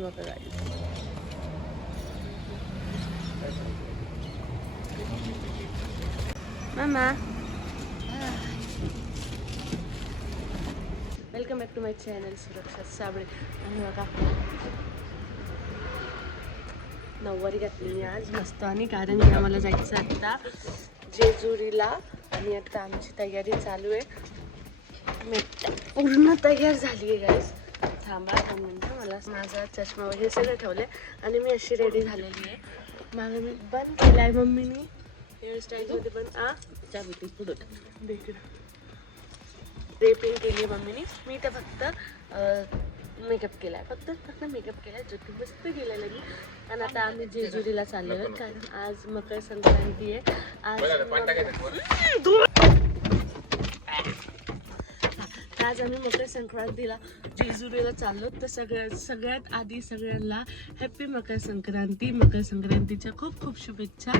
हे बघा गाईज. मामा welcome back to my channel Suraksha Sable. आणि बघा नऊवारी घातली मी आज मस्त. आणि कारण की आम्हाला जायचं आता जेजुरीला आणि आता आमची तयारी चालू आहे. मी पूर्ण तयार झाली आहे गाईज. थांबा 2 मिनटं. मला माझा चष्मा वगैरे सगळं ठेवलं आहे आणि मी अशी रेडी झालेली आहे. मागं मी बंद केला आहे मम्मीनी हेअरस्टाईलमध्ये पण पुढं देखील रेपिंग केली आहे मम्मीनी. मी तर फक्त मेकअप केला आहे. फक्त मेकअप केला आहे. जो मस्त केलेला मी. आणि आता आम्ही जेजुरीला चाललो आहोत कारण आज मकर संक्रांती आहे. आज आम्ही मकर संक्रांतीला जेजुरीला चाललो. तर सगळ्यात आधी सगळ्यांना हॅपी मकर संक्रांती. मकर संक्रांतीच्या खूप खूप शुभेच्छा.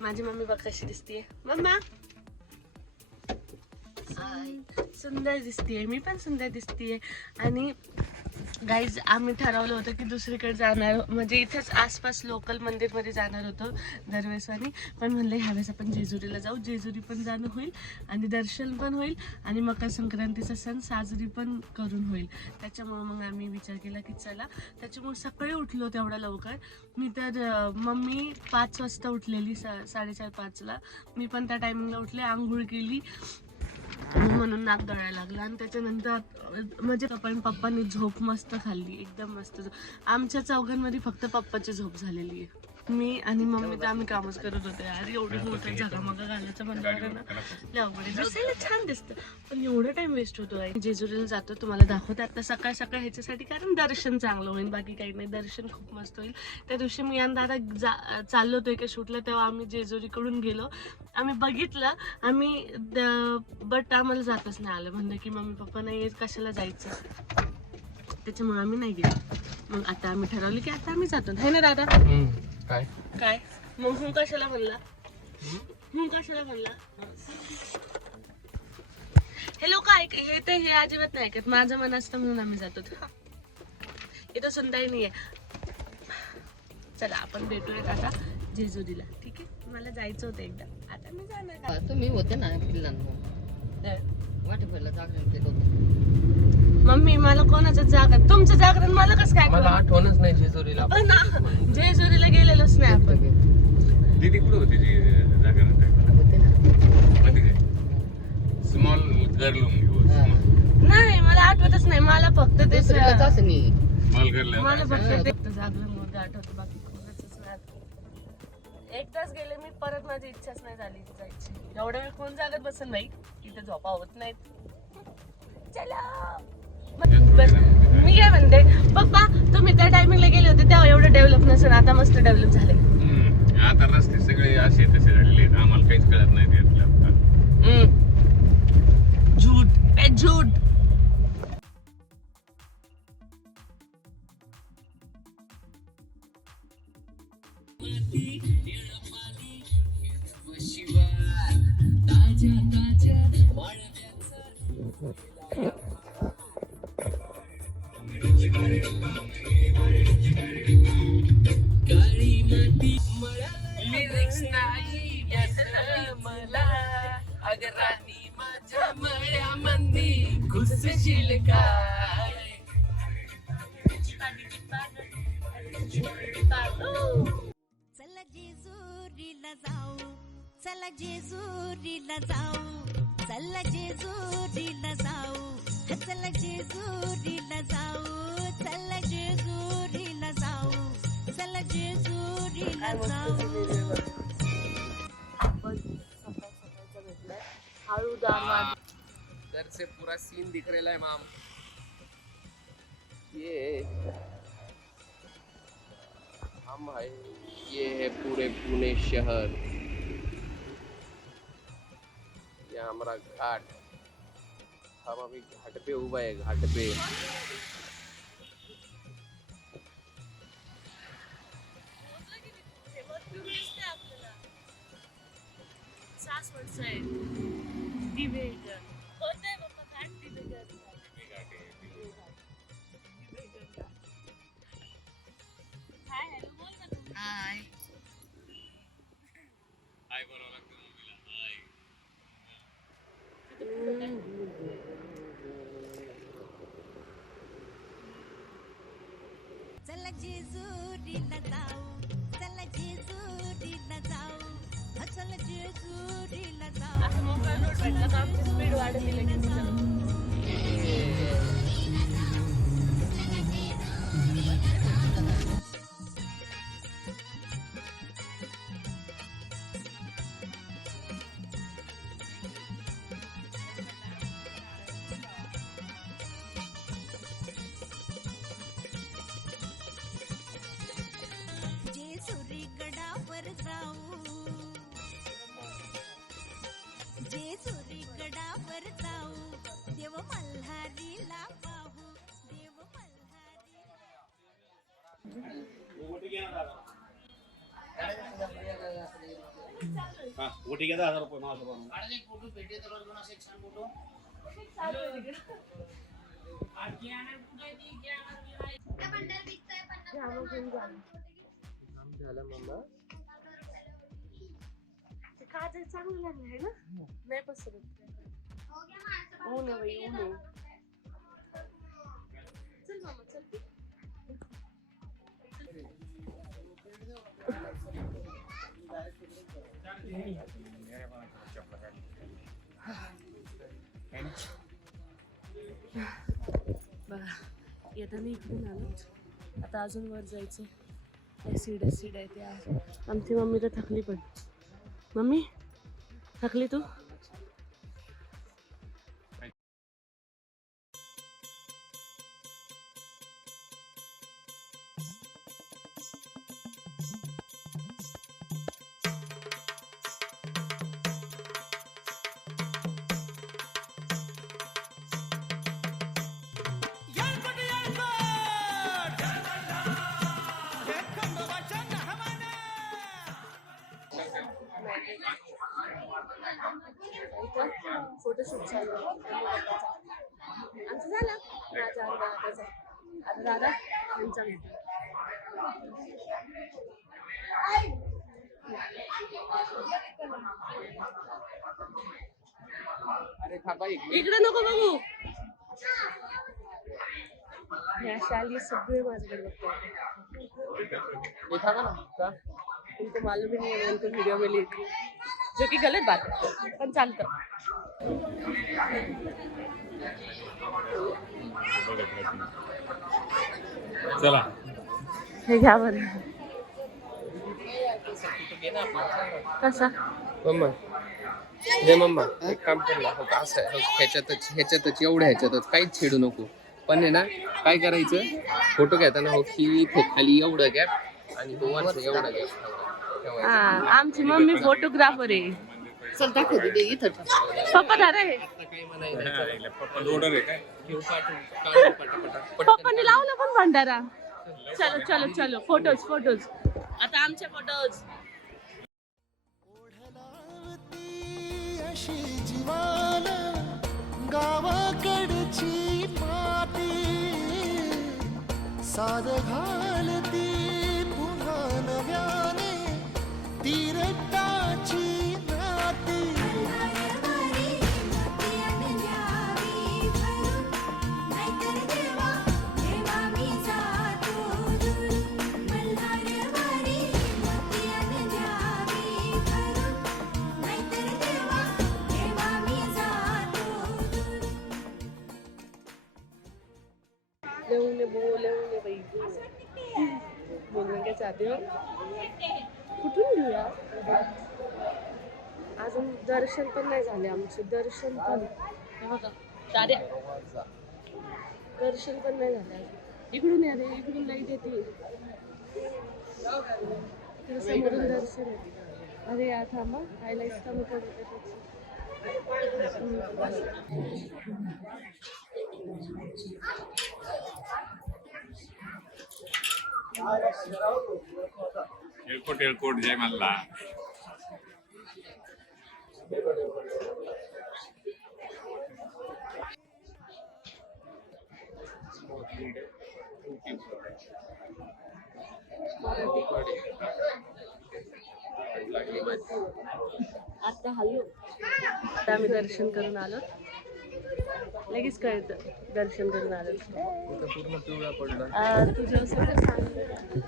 माझी मम्मी बघ कशी दिसतीये. मम्मा सुंदर दिसतीये. मी पण सुंदर दिसतीये. आणि गाईज आम्ही ठरवलं होतं की दुसरीकडे जाणार, म्हणजे इथेच आसपास लोकल मंदिरमध्ये जाणार होतो दरवेळेसवानी. पण म्हणलं ह्यावेळेस आपण जेजुरीला जाऊ. जेजुरी पण जाणं होईल आणि दर्शन पण होईल आणि मकर संक्रांतीचा सण साजरी पण करून होईल. त्याच्यामुळं मग आम्ही विचार केला की चला. त्याच्यामुळे सकाळी उठलो तेवढा लवकर. मी तर मम्मी 5 वाजता उठलेली, 4:30-5ला. मी पण त्या टायमिंगला उठले, आंघोळ केली म्हणून नाक गळायला लागला. आणि त्याच्यानंतर म्हणजे पप्पांनी झोप मस्त खाल्ली, एकदम मस्त. आमच्या चौघांमध्ये फक्त पप्पाची झोप झालेली आहे. मी आणि मम्मी तर आम्ही कामच करत होते. अरे एवढं मोठं झगामगा घालायचं म्हणल्यावर ना लवकर दिसायला छान दिसतं, पण एवढं टाइम वेस्ट होतो. जेजुरीला जातो, तुम्हाला दाखवते आता सकाळ सकाळ ह्याच्यासाठी, कारण दर्शन चांगलं होईल, बाकी काही नाही. दर्शन खूप मस्त होईल. त्या दिवशी मी आणि दादा चाललो होतो एका शूटला, तेव्हा आम्ही जेजुरीकडून गेलो. आम्ही बघितलं बट आम्हाला जातच नाही आलं. म्हणलं की मम्मी पप्पा नाही कशाला जायचं, त्याच्यामुळे आम्ही नाही गेलो. मग आता आम्ही ठरवलं की आता आम्ही जातो, है ना दादा? काय काय मग कशाला म्हणला? कशाला म्हणला? हे लोक हे अजिबात नाही ऐकत. माझं मन असतं म्हणून आम्ही जातो. इथं सुनताही नाहीये. चला आपण भेटूयात आता जेजुरीला, ठीक आहे? मला जायचं होतं एकदा, आता मी जाणार. तुम्ही होते ना वाटेला जागरण केलं होतं. मम्मी मला कोणाचं जागरण, तुमचं जागरण मला कसं काय? मला आठवणच नाही जेजुरीला. जेजुरीला गेलेलोच नाही आपण. दीदी कुठे होती जी जागरण होते ना. स्मॉल गर्ल नाही मला आठवतच नाही. मला फक्त ते असं नाही. स्मॉल गर्ल मला फक्त ते जागरण मध्ये आठवतं, बाकी कोणाचंच नाही आठवत. एकदाच गेले मी, परत माझी इच्छाच नाही झाली जायची. एवढ्या वेळ कोण जागत बसन बाई, तिथे झोपा होत नाहीत. चला बस. मी काय म्हणते पप्पा, तुम्ही त्या टायमिंगला गेले होते तेव्हा एवढं डेव्हलप नसेल, आता मस्त डेव्हलप झाले. आता रस्ते सगळे असे तसे झालेले आहेत, आम्हाला काहीच कळत नाही त्यातलं. झूट पे झूट. लिरिक्स नाही यातलं मला, अगर राणी माझ्या मळ्यामंदी घुसशील काय? चला जेजुरीला जाऊ, चला जेजुरीला जाऊ, चला जेजुरीला जाऊ, चला जेजुरीला जाऊ, चला जेजुरीला जाऊ, चला जेजुरीला जाऊ. इधर से पूरा सीन दिख रहा है माम. ये हम है, ये है पूरे पुणे शहर. ये हमारा घाट. हम अभी घाट पे उभा है, घाट पे. चला जेजुरीला जाऊ चला जेजुरीला जाऊ चला जेजुरीला जाऊ. असं मोकळा रोड भेटला का आमची स्पीड वाढत लगेच. जेजुरी गडावर जाऊ जेजुरी गडावर जाऊ देव मल्हारीला पाहू देव मल्हारी. झालं मम्मा. काजल चांगलं लागलं आहे ना. नाही पसरत ऊन आहे बाई ऊन आहे. चल मामा चल. बघा येताना इकडून आलो. आता अजून वर जायचं. सीड आहे ते आहे. आमची मम्मी तर थकली पण. मम्मी थकली तू. फोटोशूट चालू आमचं झालं. माझा अर्धा आता दादा यांचा. अरे थांबा इकडे नको बघू. हे असे आली सगळे माझ्याकडे बघतात. थांबा ना का उनको मालूम ही नहीं है उनको वीडियो में ली थी, जो कि गलत बात है पण चालतं. चला हे घ्या बरं. कसा मम्मा दे मम्मा. एक काम कर ना. हो का असं आहे. ह्याच्यातच एवढ्या ह्याच्यातच काहीच छेडू नको. पण आहे ना काय करायचं फोटो घेताना हो की खाली एवढं गॅप आणि तो वरचं एवढं गॅप हा आमची मम्मी फोटोग्राफर आहे. चल दाखव दे इथं. पप्पा दादा आहे. काही म्हणायचं पप्पा ऑर्डर आहे काय. घेऊ पाठवून पटापटा. पप्पांनी लावलं पण भंडारा. चलो चलो चलो फोटोज. आता आमचे फोटोज. अशी जीवान गावाकडची माती साद घालती पुन्हा नव्याने तीरटाची नाती. लेवून बाई बोलणे काय चाहते हो. कुठून घेऊया. अजून दर्शन पण नाही झाले आमचे. दर्शन पण हे बघा दाद्या दर्शन पण नाही झाले अजून. इकडून या रे इकडून लाईट येते. समोरून दर्शन येते. अरे या थांबा हायलाईट कमी करत. एअरपोर्ट जय मल्ला. आता हल्लो. आता आम्ही दर्शन करून आलो. लगेच कळतं दर्शन करून आलो. इथं पूर्ण पिवळा पडला. तुझ्या सगळं सांगितलं.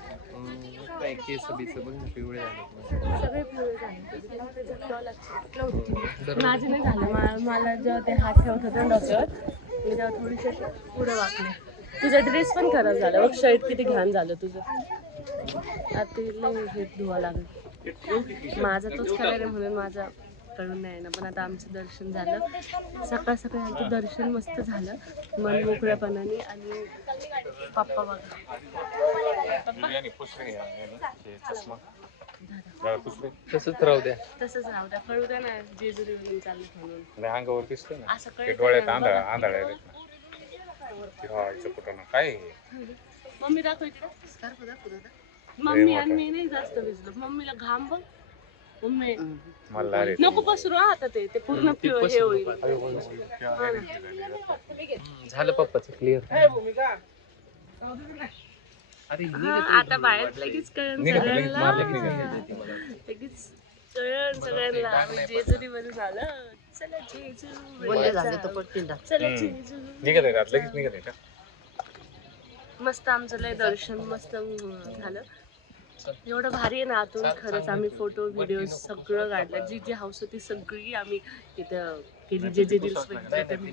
काय केस बिस बघ ना, पिवळे झाले. सगळे पिवळे झाले. माझे नाही झालं. मला जेव्हा ते हात ठेवत होते ना डोक्यावर, मी तेव्हा थोडीशी पुढे वाकले. तुझा ड्रेस पण खराब झाला बघ. शर्ट किती घाण झालं तुझं. आता ते लई हे धुवा लागलं. माझा तोच कलर आहे म्हणून माझा कळून नाही ना. पण आता आमचं दर्शन झालं. सकाळ सकाळी आमचं दर्शन मस्त झालं, मन मोकळ्यापणाने. आणि पप्पा बघा, तसंच राहू द्या. तसंच राहू द्या. कळू द्या ना जेजुरीवरून चाललं म्हणून. अंगावर दिसतं ना असं ते कळत डोळ्यात नाही. आंधळा आंधळा कुठं काय मम्मी दाखव इकडे. मम्मी आणि मी नाही जास्त भिजलो. मम्मीला घाम बघ. मम्मी मला नको पसरू हा आता. ते पूर्ण हे होईल. झालं पप्पाचं क्लिअर. अरे आता बाहेर लगेच कळण सगळ्यांना. लगेच कळण सगळ्यांना. आम्ही जेजुरीमध्ये झालं. चला जेजुरी. चला जेजुरी. निघत आहे लगेच निघत आहे का? मस्त आमचं लय दर्शन मस्त झालं. एवढं भारी आहे ना आतून. खरंच आम्ही फोटो व्हिडिओ सगळं काढलं. जी जी हाऊस होती सगळी आम्ही तिथं केली. जे जे रील्स बघितले ते मी.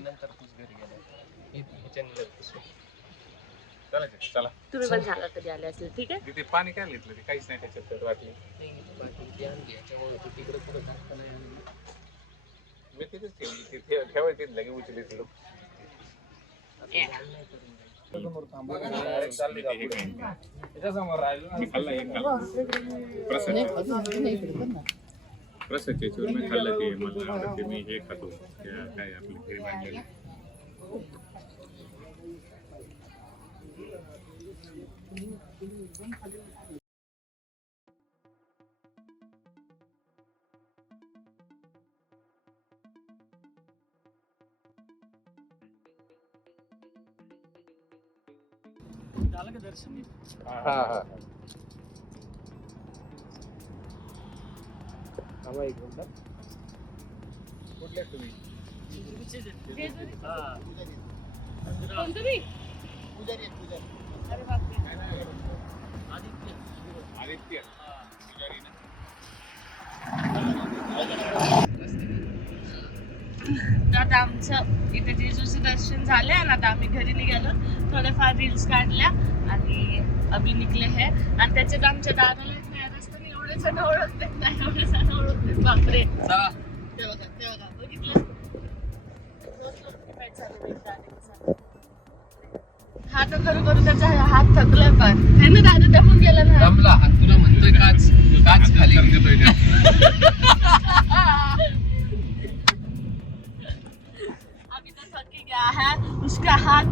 चला तुम्ही पण सांगा कधी आले असेल. ठीक आहे. तिथे पाणी काय घेतलं ते काहीच नाही त्याच्यात वाटली. मी तिथेच ठेवली. तिथे ठेवायची लगे उचली तिथं. प्रसादच्या याच्यावर मी खाल्लं ते मला आवडते. मी हे खातो काय आपलं घरी बांधलेलं. हा हा. थांबा एक मिनिट. कुठले तुम्ही? कोण तुम्ही? अरे बापरे. आदित्य आता आमचं इथे जेजूचं दर्शन झालं आणि आता आम्ही घरी निघालो. थोड्याफार रील्स काढल्या आणि अभि निघले हे. आणि त्याच्यात आमच्या दादाला नाही रस्त्याने एवढे जण ओळखते नाही. एवढे जण ओळखते. बापरे. तेव्हा बघितलं. हा तर करू करू त्याचा हात थकलाय पण है ना दादा. दमून गेला ना. दमला हात. तुला म्हणतोय काच काच खाली अभी तो थक ही गया है. उसका हाथ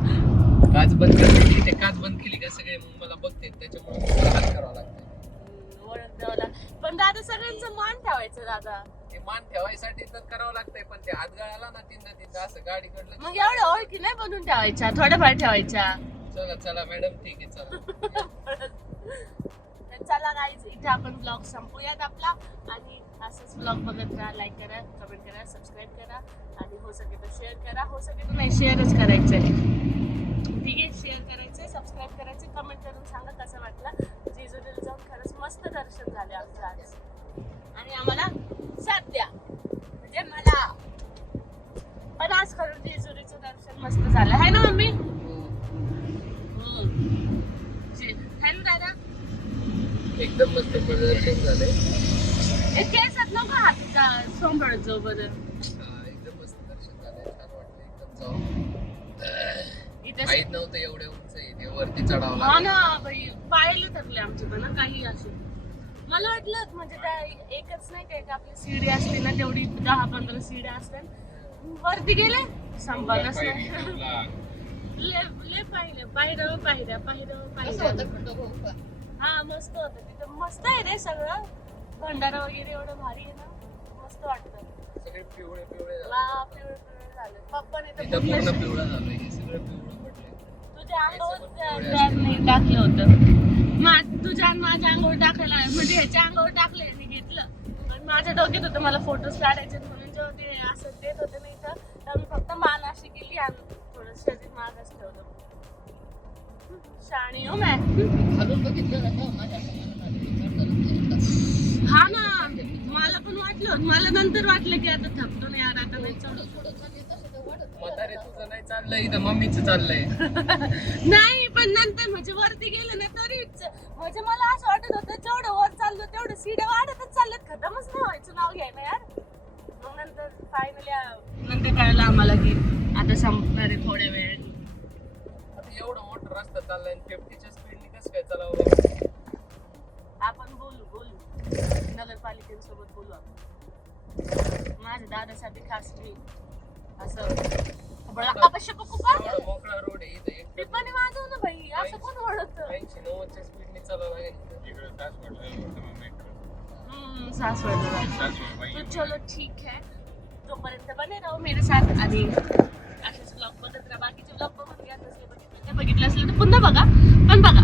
काच बंद केली. ते काच बंद केली का सगळे मग मला बघते. त्याच्यामुळे हात करावा लागतो. ओळख द्यावं लागतं. पण दादा सगळ्यांचं मान ठेवायचं दादा. ते मान ठेवायसाठी तर करावं लागतंय. पण ते हात गळाला ना तीनदा असं गाडी कडलं. मग एवढ्या ओळखी नाही बनवून ठेवायच्या. थोड्याफार ठेवायच्या. चला चला मॅडम ठीक आहे चला. तर चला गाईज इथे आपण ब्लॉग संपूयात आपला. आणि असंच ब्लॉग बघत राहा. लाईक करा, कमेंट करा, सबस्क्राईब करा. आणि हो सके तर शेअर करा. हो सके तर नाही शेअरच करायचंय. ठीक आहे. शेअर करायचंय, सबस्क्राईब करायचं, कमेंट करून सांगा कसं वाटलं. जेजुरीला जाऊन खरंच मस्त दर्शन झाले आमचं आज. आणि आम्हाला साथ द्या म्हणजे मला. पण आज खरं जेजुरीचं दर्शन मस्त झालं आहे ना मम्मी. है ना दादा. एकदम मस्त दर्शन झालंय. केसात नको हात तुझा सोंबळत जाऊ बरं. एकदम मस्त दर्शन झालंय. छान वाटलं एकदम जाऊन. इथे माहित नव्हतं एवढे उंच आहे ते. वरती चढावं हा लागलं. ना बाई. पायाला थकले आमचे पण काही असे. मला वाटलं म्हणजे त्या एकच नाही काय आपली सीडी असते ना तेवढी 10-15 सीड्या असतात. वरती गेले संपायलाच नाही. ले पाहिलं पायऱ्या. हा मस्त होतं तिथं. मस्त आहे रे सगळं. भंडारा वगैरे एवढं भारी आहे ना. मस्त वाटतं. सगळे पिवळे पिवळे झाले. हा पिवळे झालं. पप्पाने तर इथं पूर्ण पिवळं झालंय. हे सगळं पिवळं पडलंय. तुझ्या अंगावर नाही टाकलं होतं. तुझ्या माझ्या अंगावर टाकायला म्हणजे ह्याच्या अंगावर टाकले मी घेतलं. आणि माझ्या डोक्यात होतं मला फोटोज काढायचे म्हणून जेव्हा ते असं देत होते ना इथं तर मी फक्त मान अशी केली आणि थोडंसं शरीर मागच ठेवलं. शाणी हो मॅ. हा ना, मला पण वाटलं. मला नंतर वाटलं की आता थकतो ना यार, आता नाही चढत. म्हातारे तुझं नाही चाललंय, इथं मम्मीचं चाललंय. नाही पण नंतर म्हणजे वरती गेलं ना तरीच म्हणजे मला असं वाटत होतं जेवढं वर चाललो तेवढं सीड्या वाढतच चालल्यात, खतमच नाही व्हायचं नाव घ्यायला यार. मग नंतर फायनली नंतर कळलं आम्हाला की आता संपणार आहे थोड्या वेळाने. आता एवढं मोठं रस्ता चाललाय 50च्या स्पीडने कसं काय चालावं? आपण बोलू नगरपालिकेसोबत बोलू आपण. माझ्या दादासाठी खास मी असं आवश्यक एवढा मोकळा रोड आहे इथं ते पण वाजव ना भाई, असं कोण म्हणत. 80-90च्या स्पीडने चालावं लागेल. इकडे सासवडला होतं मग इकडं. सासवडला. सासवड बाई. तो चलो ठीक है, तोपर्यंत बने राहू मेरे साथ. आणि असेच ब्लॉग बघत राहा. बाकीचे ब्लॉग बघून घ्या, ते बघितलं असेल तर पुन्हा बघा, पण बघा.